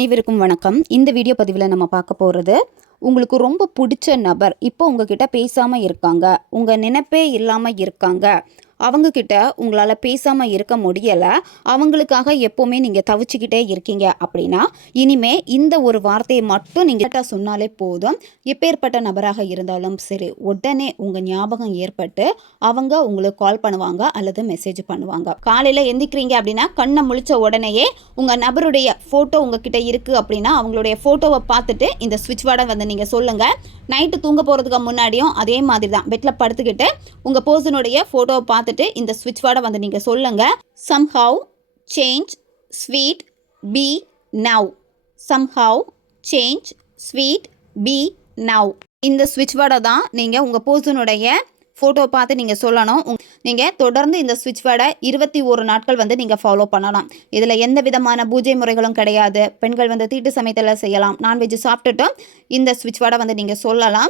அனைவருக்கும் வணக்கம். இந்த வீடியோ பதிவில் நம்ம பார்க்க போகிறது, உங்களுக்கு ரொம்ப பிடிச்ச நபர் இப்போ உங்ககிட்ட பேசாமல் இருக்காங்க, உங்கள் நினைப்பே இல்லாமல் இருக்காங்க, அவங்கக்கிட்ட உங்களால் பேசாமல் இருக்க முடியலை, அவங்களுக்காக எப்போவுமே நீங்கள் தவிச்சிக்கிட்டே இருக்கீங்க அப்படின்னா, இனிமே இந்த ஒரு வார்த்தையை மட்டும் நீங்கள் கரெக்டாக சொன்னாலே போதும். எப்பேற்பட்ட நபராக இருந்தாலும் சரி, உடனே உங்கள் ஞாபகம் ஏற்பட்டு அவங்க உங்களுக்கு கால் பண்ணுவாங்க அல்லது மெசேஜ் பண்ணுவாங்க. காலையில் எந்திக்கிறீங்க அப்படின்னா கண்ணை முழிச்ச உடனேயே உங்கள் நபருடைய ஃபோட்டோ உங்ககிட்ட இருக்குது அப்படின்னா அவங்களுடைய ஃபோட்டோவை பார்த்துட்டு இந்த ஸ்விட்ச் வேர்டை வந்து நீங்கள் சொல்லுங்கள். நைட்டு தூங்க போகிறதுக்கு முன்னாடியும் அதே மாதிரி தான் பெட்டில் படுத்துக்கிட்டு உங்கள் பர்சனுடைய ஃபோட்டோவை பார்த்துட்டு இந்த ஸ்விட்ச் வேர்டை வந்து நீங்கள் சொல்லுங்கள். somehow change sweet be now, somehow change sweet be now. இந்த ஸ்விட்ச் வேர்டை தான் நீங்கள் உங்கள் பர்சனுடைய ஃபோட்டோ பார்த்து நீங்கள் சொல்லணும். நீங்கள் தொடர்ந்து இந்த ஸ்விட்ச் வேர்டை 21 நாட்கள் வந்து நீங்கள் ஃபாலோ பண்ணலாம். இதில் எந்த விதமான பூஜை முறைகளும் கிடையாது. பெண்கள் வந்து தீட்டு சமைத்தல செய்யலாம். நான்வெஜ் சாப்பிட்டுட்டும் இந்த ஸ்விட்ச் வேர்டை வந்து நீங்கள் சொல்லலாம்.